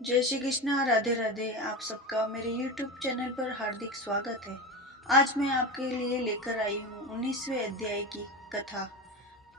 जय श्री कृष्णा, राधे राधे। आप सबका मेरे YouTube चैनल पर हार्दिक स्वागत है। आज मैं आपके लिए लेकर आई हूँ 19वें अध्याय की कथा।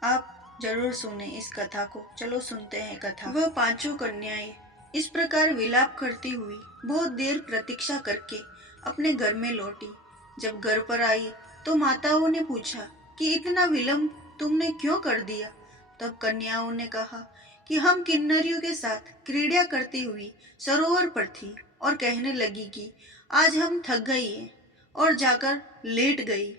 आप जरूर सुने इस कथा को। चलो सुनते हैं कथा। वह पांचों कन्याएं इस प्रकार विलाप करती हुई बहुत देर प्रतीक्षा करके अपने घर में लौटी। जब घर पर आई तो माताओं ने पूछा कि इतना विलंब तुमने क्यों कर दिया। तब कन्याओं ने कहा कि हम किन्नरियों के साथ क्रीड़ा करती हुई सरोवर पर थी और कहने लगी कि आज हम थक गई हैं और जाकर लेट गई।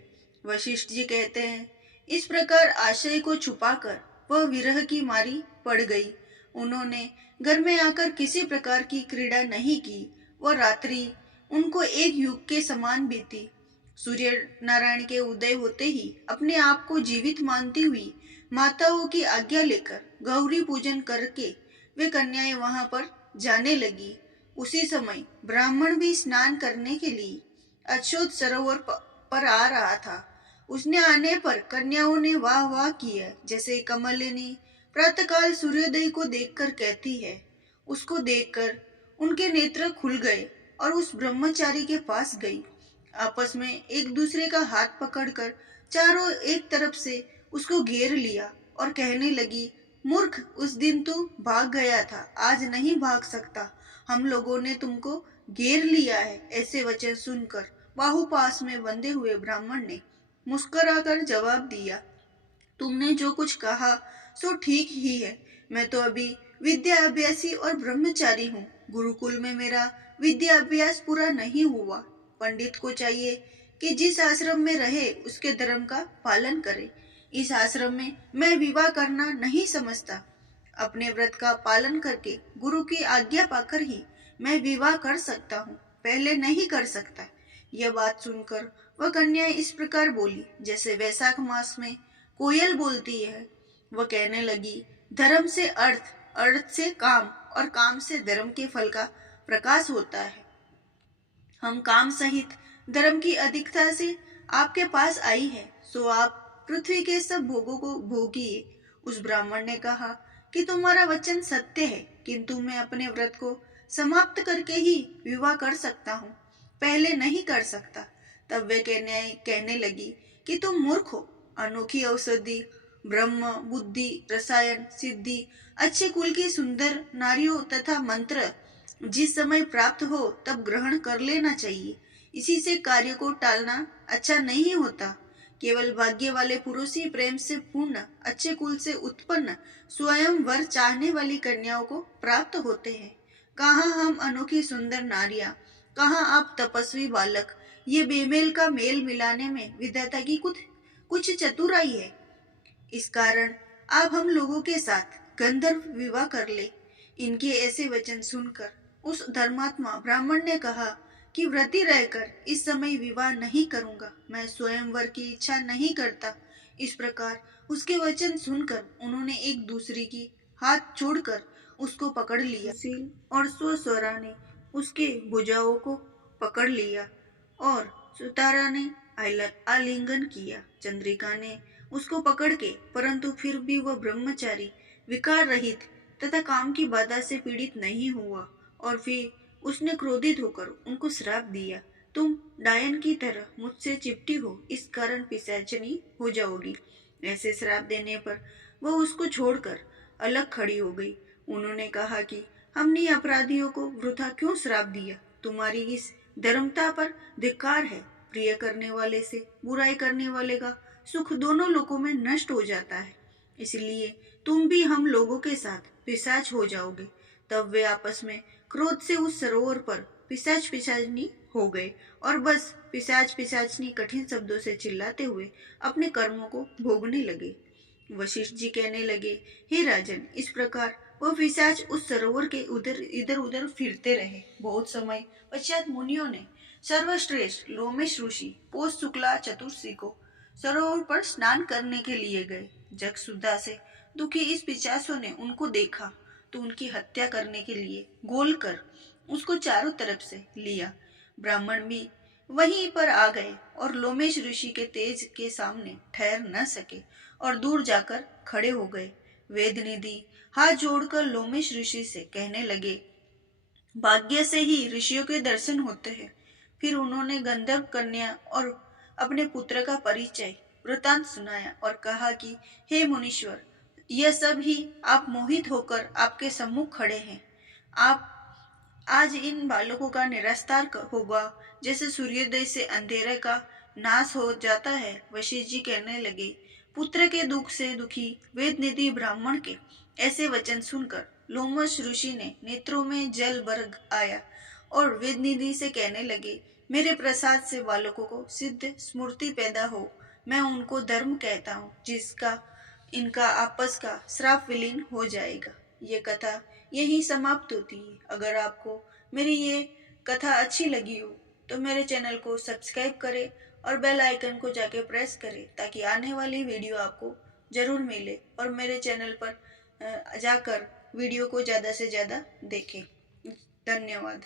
वशिष्ठ जी कहते हैं, इस प्रकार आशय को छुपाकर वह विरह की मारी पड़ गई। उन्होंने घर में आकर किसी प्रकार की क्रीड़ा नहीं की। वह रात्रि उनको एक युग के समान बीती। सूर्य नारायण के उदय होते ही अपने आप को जीवित मानती हुई माताओं की आज्ञा लेकर गौरी पूजन करके वे कन्याएं वहां पर जाने लगी। उसी समय ब्राह्मण भी स्नान करने के लिए अच्युत सरोवर पर आ रहा था। उसने आने पर कन्याओं ने वाह वाह किया, जैसे कमलिनी प्रातःकाल सूर्योदय को देखकर कहती है। उसको देखकर उनके नेत्र खुल गए और उस ब्रह्मचारी के पास गई। आपस में एक दूसरे का हाथ पकड़कर चारों एक तरफ से उसको घेर लिया और कहने लगी, मूर्ख, उस दिन तू भाग गया था, आज नहीं भाग सकता। हम लोगों ने तुमको घेर लिया है। ऐसे वचन सुनकर बाहुपास में बंधे हुए ब्राह्मण ने मुस्कुराकर जवाब दिया, तुमने जो कुछ कहा सो ठीक ही है। मैं तो अभी विद्या अभ्यासी और ब्रह्मचारी हूँ। गुरुकुल में मेरा विद्या अभ्यास पूरा नहीं हुआ। पंडित को चाहिए कि जिस आश्रम में रहे उसके धर्म का पालन करे। इस आश्रम में मैं विवाह करना नहीं समझता। अपने व्रत का पालन करके गुरु की आज्ञा पाकर ही मैं विवाह कर सकता हूँ, पहले नहीं कर सकता। यह बात सुनकर वह कन्या इस प्रकार बोली जैसे वैशाख मास में कोयल बोलती है। वह कहने लगी, धर्म से अर्थ, अर्थ से काम और काम से धर्म के फल का प्रकाश होता है। हम काम सहित धर्म की अधिकता से आपके पास आई है, सो आप पृथ्वी के सब भोगों को भोगिए। उस ब्राह्मण ने कहा कि तुम्हारा वचन सत्य है, किंतु मैं अपने व्रत को समाप्त करके ही विवाह कर सकता हूँ, पहले नहीं कर सकता। तब वे कहने लगी कि तुम मूर्ख हो। अनोखी औषधि, ब्रह्म, बुद्धि, रसायन, सिद्धि, अच्छे कुल की सुंदर नारियों तथा मंत्र जिस समय प्राप्त हो तब ग्रहण कर लेना चाहिए। इसी से कार्य को टालना अच्छा नहीं होता। केवल भाग्य वाले पुरुष ही प्रेम से पूर्ण अच्छे कुल से उत्पन्न स्वयं वर चाहने वाली कन्याओं को प्राप्त होते हैं। कहाँ हम अनोखी सुंदर नारियां, कहाँ आप तपस्वी बालक। ये बेमेल का मेल मिलाने में विधाता की कुछ कुछ चतुराई है। इस कारण आप हम लोगों के साथ गंधर्व विवाह कर ले। इनके ऐसे वचन सुनकर उस धर्मात्मा ब्राह्मण ने कहा कि व्रती रहकर इस समय विवाह नहीं करूंगा, मैं स्वयंवर की इच्छा नहीं करता। इस प्रकार उसके वचन सुनकर उन्होंने एक दूसरे की हाथ छोड़कर उसको पकड़ लिया। सील और स्वरा ने उसके भुजाओं को पकड़ लिया और सुतारा ने आलिंगन किया। चंद्रिका ने उसको पकड़ के, परंतु फिर भी वह ब्रह्मचारी विकार रहित तथा काम की बाधा से पीड़ित नहीं हुआ और फिर उसने क्रोधित होकर उनको श्राप दिया, तुम डायन की तरह मुझसे चिपटी हो, इस कारण पिशाचनी हो जाओगी। ऐसे श्राप देने पर वह उसको छोड़कर अलग खड़ी हो गई। उन्होंने कहा कि हमने अपराधियों को वृथा क्यों श्राप दिया, तुम्हारी इस धर्मता पर धिक्कार है। प्रिय करने वाले से बुराई करने वाले का सुख दोनों लोकों में नष्ट हो जाता है, इसलिए तुम भी हम लोगों के साथ पिशाच हो जाओगे। तब वे आपस में क्रोध से उस सरोवर पर पिशाच पिशाचनी हो गए और बस पिशाच पिशाचनी कठिन शब्दों से चिल्लाते हुए अपने कर्मों को भोगने लगे। वशिष्ठ जी कहने लगे, हे राजन, इस प्रकार वह पिशाच उस सरोवर के इधर उधर फिरते रहे। बहुत समय पश्चात मुनियों ने सर्वश्रेष्ठ लोमेश ऋषि पौष शुक्ला चतुर्थी को सरोवर पर स्नान करने के लिए गए। जगसुधा से दुखी इस पिशाचों ने उनको देखा तो उनकी हत्या करने के लिए गोल कर उसको चारों तरफ से लिया। ब्राह्मण भी वहीं पर आ गए और लोमेश ऋषि के तेज के सामने ठहर न सके और दूर जाकर खड़े हो गए। वेद निधि हाथ जोड़कर लोमेश ऋषि से कहने लगे, भाग्य से ही ऋषियों के दर्शन होते हैं। फिर उन्होंने गंधर्व कन्या और अपने पुत्र का परिचय वृतांत सुनाया और कहा कि हे मुनीश्वर, यह सब ही आप मोहित होकर आपके सम्मुख खड़े हैं। आप आज इन बालकों का निरस्तार होगा, जैसे सूर्योदय से अंधेरे का नाश हो जाता है। वशिष्ठ जी कहने लगे, पुत्र के दुख से दुखी वेद निधि ब्राह्मण के ऐसे वचन सुनकर लोमश ऋषि ने नेत्रों में जल भर आया और वेद निधि से कहने लगे, मेरे प्रसाद से बालकों को सिद्ध स्मृति पैदा हो। मैं उनको धर्म कहता हूँ, जिसका इनका आपस का श्राप विलीन हो जाएगा। ये कथा यहीं समाप्त होती है। अगर आपको मेरी ये कथा अच्छी लगी हो तो मेरे चैनल को सब्सक्राइब करें और बेल आइकन को जाके प्रेस करें, ताकि आने वाली वीडियो आपको ज़रूर मिले और मेरे चैनल पर जाकर वीडियो को ज़्यादा से ज़्यादा देखें। धन्यवाद।